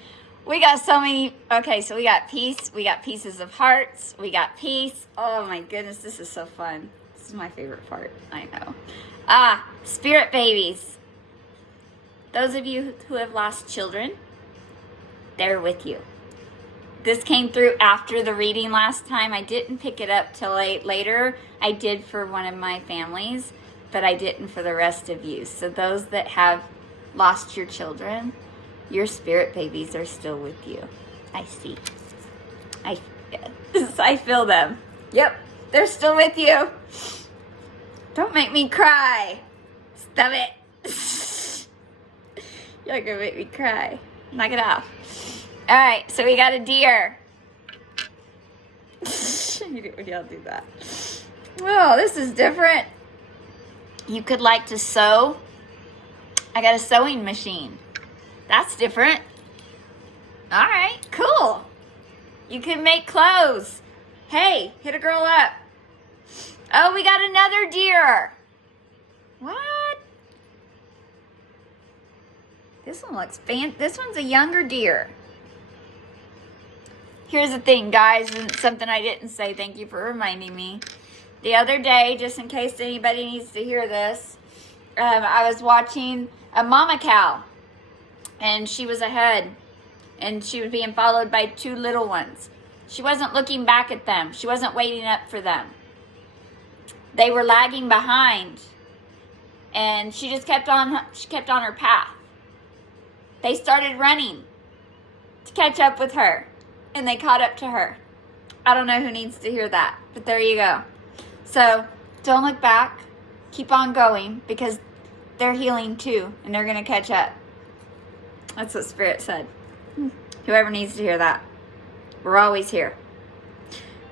We got so many. Okay, so we got peace. We got pieces of hearts. We got peace. Oh my goodness, this is so fun. This is my favorite part. I know. Spirit babies. Those of you who have lost children, they're with you. This came through after the reading last time. I didn't pick it up till later. I did for one of my families, but I didn't for the rest of you. So those that have lost your children, your spirit babies are still with you. I see. I feel them. Yep, they're still with you. Don't make me cry. Stop it. You're not gonna make me cry. Knock it off. All right, so we got a deer. Y'all do that. Oh, this is different. You could like to sew. I got a sewing machine. That's different. All right, cool. You can make clothes. Hey, hit a girl up. Oh, we got another deer. What? This one looks this one's a younger deer. Here's the thing, guys, and something I didn't say. Thank you for reminding me. The other day, just in case anybody needs to hear this, I was watching a mama cow. And she was ahead, and she was being followed by 2 little ones. She wasn't looking back at them. She wasn't waiting up for them. They were lagging behind, and she just kept on her path. They started running to catch up with her, and they caught up to her. I don't know who needs to hear that, but there you go. So don't look back. Keep on going, because they're healing too, and they're going to catch up. That's what Spirit said. Whoever needs to hear that. We're always here.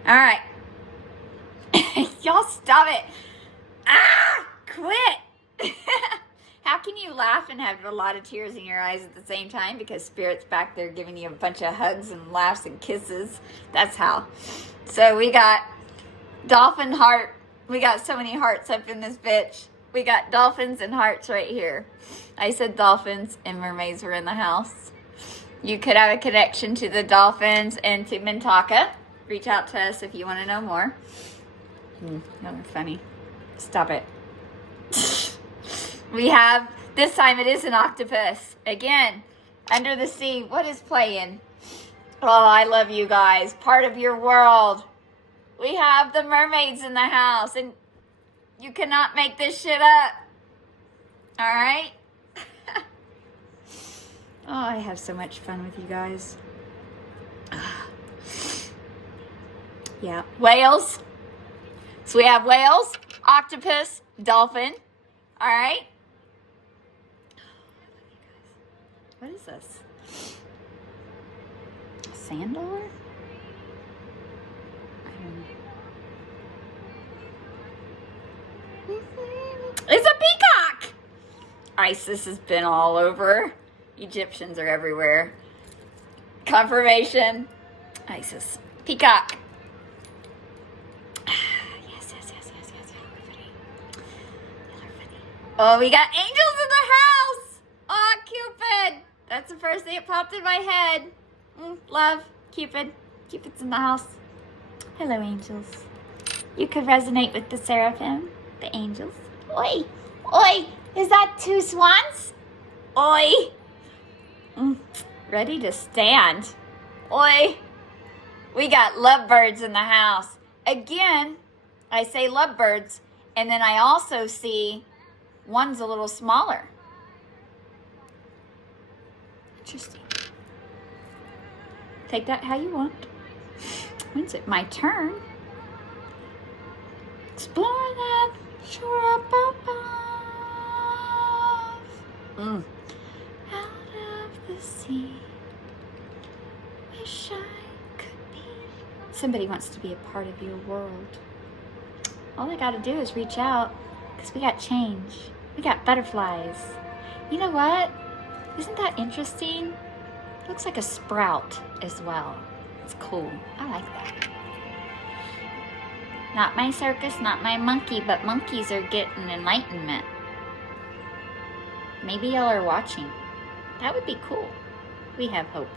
All right. Y'all stop it. quit. How can you laugh and have a lot of tears in your eyes at the same time? Because Spirit's back there giving you a bunch of hugs and laughs and kisses. That's how. So we got dolphin heart. We got so many hearts up in this bitch. We got dolphins and hearts right here. I said dolphins and mermaids were in the house. You could have a connection to the dolphins and to Mintaka. Reach out to us if you want to know more. Y'all are funny. Stop it. We have, this time it is an octopus. Again, under the sea. What is playing? Oh, I love you guys. Part of your world. We have the mermaids in the house. And you cannot make this shit up. All right? Oh, I have so much fun with you guys. Yeah. Whales. So we have whales, octopus, dolphin. All right? What is this? A sand dollar? I don't know. It's a peacock! ISIS has been all over. Egyptians are everywhere. Confirmation. ISIS. Peacock. Yes. Oh, we got angels in the house. Oh, Cupid. That's the first thing that popped in my head. Love. Cupid. Cupid's in the house. Hello, angels. You could resonate with the seraphim, the angels. Oi. Oi. Is that 2 swans? Oi. Ready to stand. Oi. We got lovebirds in the house. Again, I say lovebirds, and then I also see one's a little smaller. Interesting. Take that how you want. When's it my turn? Explore that shore up above. Out of the sea. Wish I could be. Somebody wants to be a part of your world. All I gotta do is reach out, because we got change. We got butterflies. You know what? Isn't that interesting? It looks like a sprout as well. It's cool. I like that. Not my circus, not my monkey, but monkeys are getting enlightenment. Maybe y'all are watching. That would be cool. We have hope.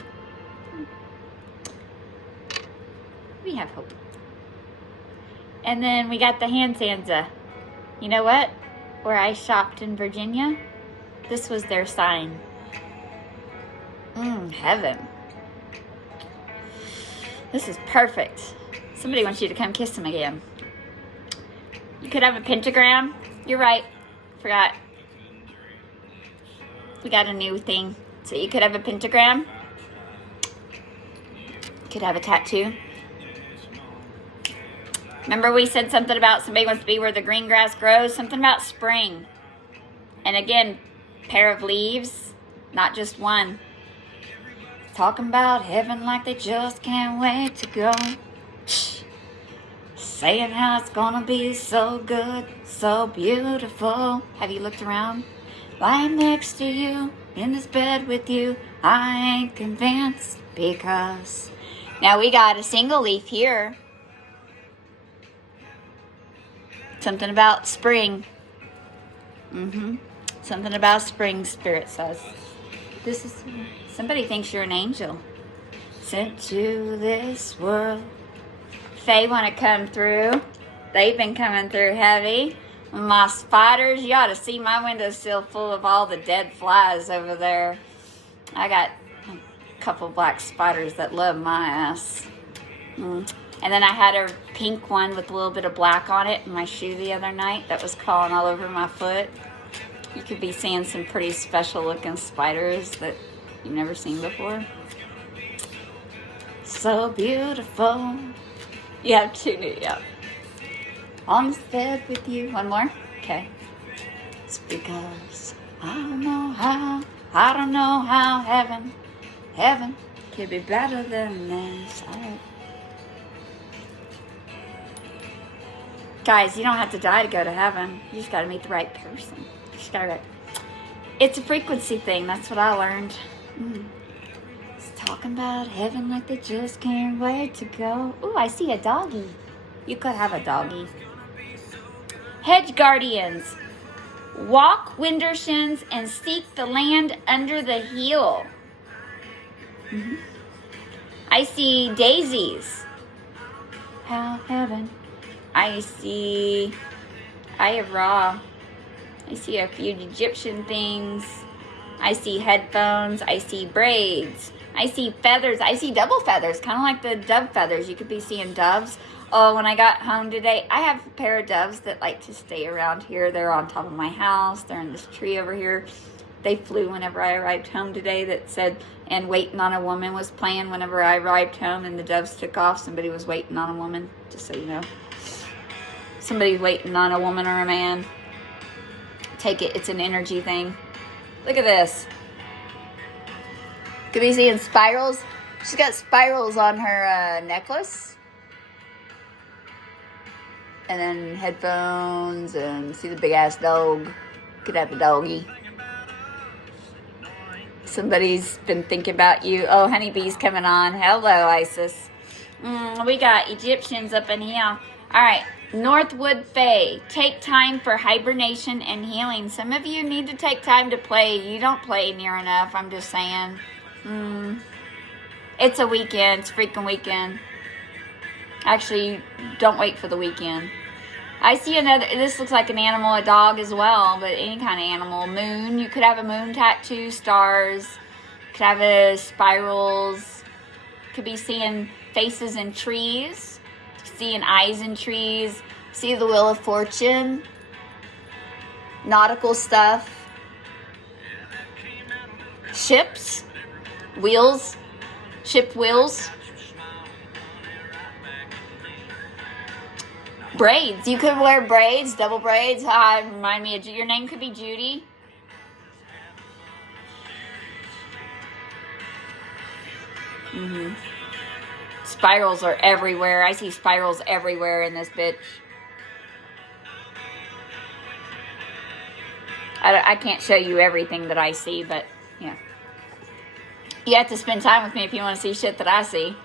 We have hope. And then we got the hand Sansa. You know what? Where I shopped in Virginia, this was their sign. Heaven. This is perfect. Somebody wants you to come kiss him again. You could have a pentagram. You're right. Forgot. We got a new thing. So you could have a pentagram. You could have a tattoo. Remember we said something about somebody wants to be where the green grass grows? Something about spring. And again, pair of leaves, not just one. Talking about heaven like they just can't wait to go. Saying how it's gonna be so good, so beautiful. Have you looked around? Lying next to you, in this bed with you, I ain't convinced because... Now we got a single leaf here. Something about spring. Something about spring, Spirit says. This is... Somebody thinks you're an angel. Sent to this world. Fae want to come through. They've been coming through heavy. My spiders, you ought to see my windowsill full of all the dead flies over there. I got a couple black spiders that love my ass. And then I had a pink one with a little bit of black on it in my shoe the other night that was crawling all over my foot. You could be seeing some pretty special looking spiders that you've never seen before. So beautiful. You have two new, yeah. On this bed with you. One more? Okay. It's because I don't know how heaven could be better than this. All right. Guys, you don't have to die to go to heaven. You just got to meet the right person. You just got to. It's a frequency thing. That's what I learned. It's talking about heaven like they just can't wait to go. Ooh, I see a doggy. You could have a doggy. Hedge guardians. Walk Windershins and seek the land under the heel. I see daisies. How heaven. I see Eye of Ra. I see a few Egyptian things. I see headphones. I see braids. I see feathers. I see double feathers, kind of like the dove feathers. You could be seeing doves. Oh, when I got home today, I have a pair of doves that like to stay around here. They're on top of my house. They're in this tree over here. They flew whenever I arrived home today. That said, and Waiting on a Woman was playing whenever I arrived home, and the doves took off. Somebody was waiting on a woman, just so you know. Somebody's waiting on a woman or a man. Take it. It's an energy thing. Look at this. Could be seeing spirals. She's got spirals on her necklace. And then headphones, and see the big ass dog. Could have a doggy. Somebody's been thinking about you. Oh, honeybee's coming on. Hello, Isis. We got Egyptians up in here. All right. Northwood Fae. Take time for hibernation and healing. Some of you need to take time to play. You don't play near enough. I'm just saying. It's a weekend. It's freaking weekend. Actually, don't wait for the weekend. I see another. This looks like an animal, a dog as well, but any kind of animal. Moon. You could have a moon tattoo. Stars. Could have a spirals. Could be seeing faces in trees. Seeing eyes in trees. See the Wheel of Fortune. Nautical stuff. Ships. Wheels. Ship wheels. Braids. You could wear braids, double braids. Remind me of your name could be Judy. Spirals are everywhere. I see spirals everywhere in this bitch. I can't show you everything that I see, but yeah. You have to spend time with me if you want to see shit that I see.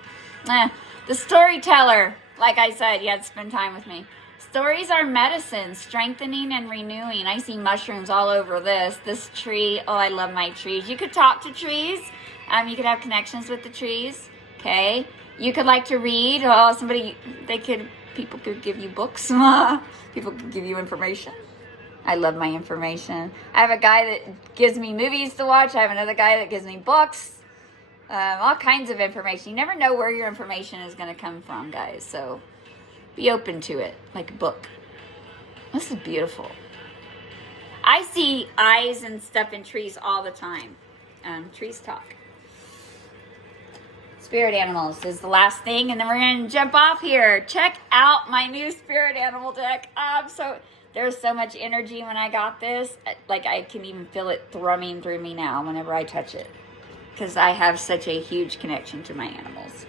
The storyteller. Like I said, you have to spend time with me. Stories are medicine, strengthening and renewing. I see mushrooms all over this. This tree. Oh, I love my trees. You could talk to trees. You could have connections with the trees. Okay. You could like to read. Oh, people could give you books. People could give you information. I love my information. I have a guy that gives me movies to watch. I have another guy that gives me books. All kinds of information. You never know where your information is going to come from, guys. So be open to it, like a book. This is beautiful. I see eyes and stuff in trees all the time. Trees talk. Spirit animals is the last thing, and then we're going to jump off here. Check out my new spirit animal deck. There's so much energy when I got this. Like, I can even feel it thrumming through me now whenever I touch it. Because I have such a huge connection to my animals.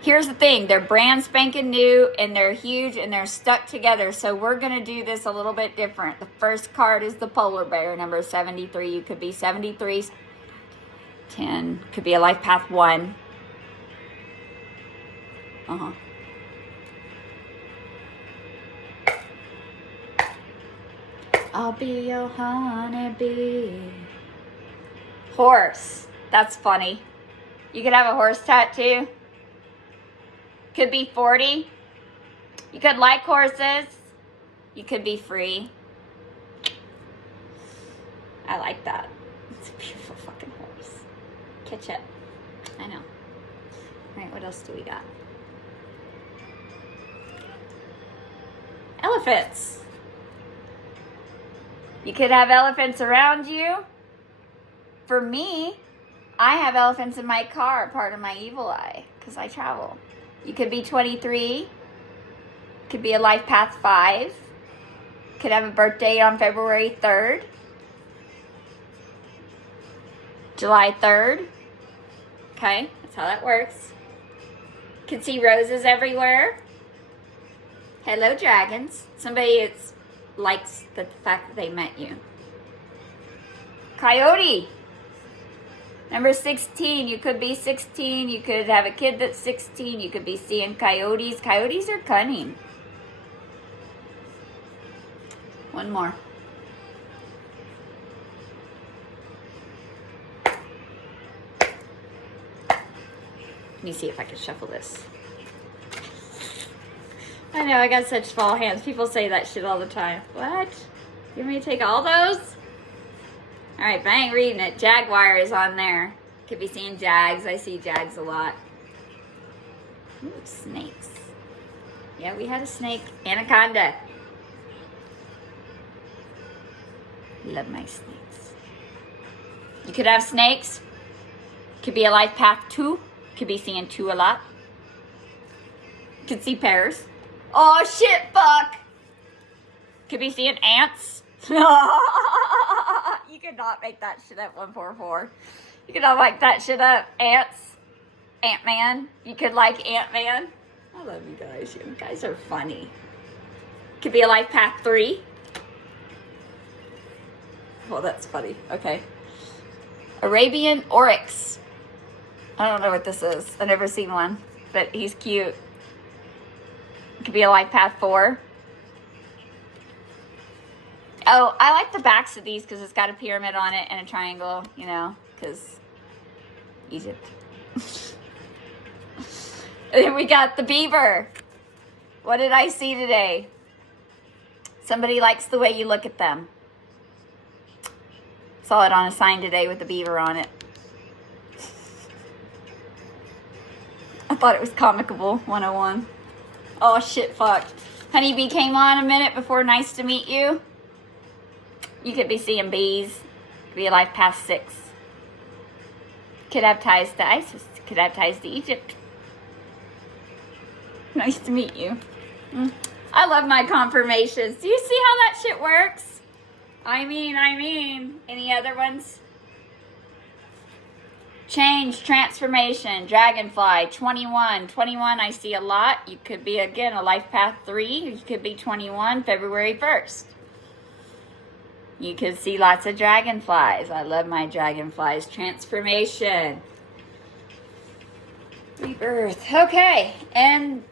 Here's the thing. They're brand spanking new, and they're huge, and they're stuck together. So we're going to do this a little bit different. The first card is the polar bear, number 73. You could be 73, 10. Could be a life path 1. I'll be your honeybee. Horse. That's funny. You could have a horse tattoo. Could be 40. You could like horses. You could be free. I like that. It's a beautiful fucking horse. Catch up. I know. Alright, what else do we got? Elephants. You could have elephants around you. For me, I have elephants in my car, part of my evil eye, because I travel. You could be 23. Could be a life path 5. Could have a birthday on February 3rd. July 3rd. Okay, that's how that works. Could see roses everywhere. Hello, dragons. Somebody likes the fact that they met you. Coyote. Number 16. You could be 16. You could have a kid that's 16. You could be seeing coyotes. Coyotes are cunning. One more. Let me see if I can shuffle this. I know, I got such small hands. People say that shit all the time. What? You want me to take all those? All right, but I ain't reading it. Jaguar is on there. Could be seeing jags. I see jags a lot. Ooh, snakes. Yeah, we had a snake. Anaconda. Love my snakes. You could have snakes. Could be a life path 2. Could be seeing 2 a lot. Could see pears. Oh, shit, fuck. Could be seeing ants. You could not make that shit up, 144. You could not make that shit up. Ants. Ant-Man. You could like Ant-Man. I love you guys. You guys are funny. Could be a life path 3. Oh, that's funny. Okay. Arabian Oryx. I don't know what this is. I've never seen one, but he's cute. It could be a life path 4. Oh, I like the backs of these because it's got a pyramid on it and a triangle, you know, because Egypt. And then we got the beaver. What did I see today? Somebody likes the way you look at them. Saw it on a sign today with the beaver on it. I thought it was Comicable 101. Oh, shit, fuck. Honeybee came on a minute before Nice to Meet You. You could be seeing bees. Could be a life path 6. Could have ties to Isis. Could have ties to Egypt. Nice to meet you. I love my confirmations. Do you see how that shit works? I mean. Any other ones? Change, transformation, dragonfly, 21. 21 I see a lot. You could be, again, a life path 3. You could be 21, February 1st. You could see lots of dragonflies. I love my dragonflies. Transformation. Rebirth. Okay, and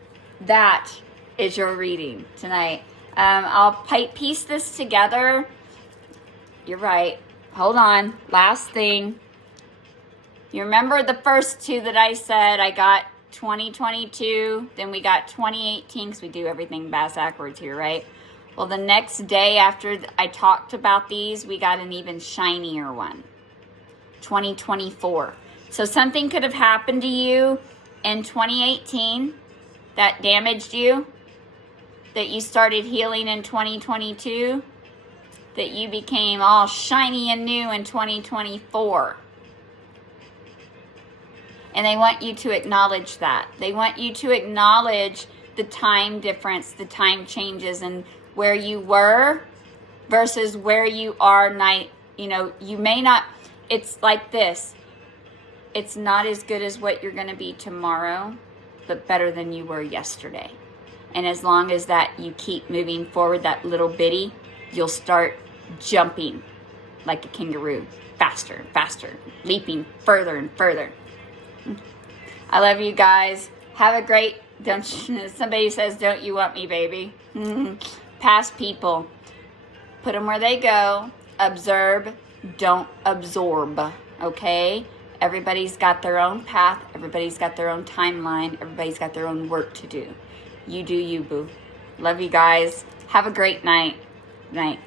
that is your reading tonight. I'll piece this together. You're right. Hold on. Last thing. You remember the first 2 that I said? I got 2022, then we got 2018, because we do everything backwards here, right? Well, the next day after I talked about these, we got an even shinier one. 2024. So something could have happened to you in 2018 that damaged you, that you started healing in 2022, that you became all shiny and new in 2024. And they want you to acknowledge that. They want you to acknowledge the time difference, the time changes, and where you were versus where you are now. You know, you may not, it's like this. It's not as good as what you're going to be tomorrow, but better than you were yesterday. And as long as that you keep moving forward, that little bitty, you'll start jumping like a kangaroo, faster and faster, leaping further and further. I love you guys. Have a great, somebody says, don't you want me, baby? Past people. Put them where they go. Observe, don't absorb. Okay? Everybody's got their own path. Everybody's got their own timeline. Everybody's got their own work to do. You do you, boo. Love you guys. Have a great night. Night.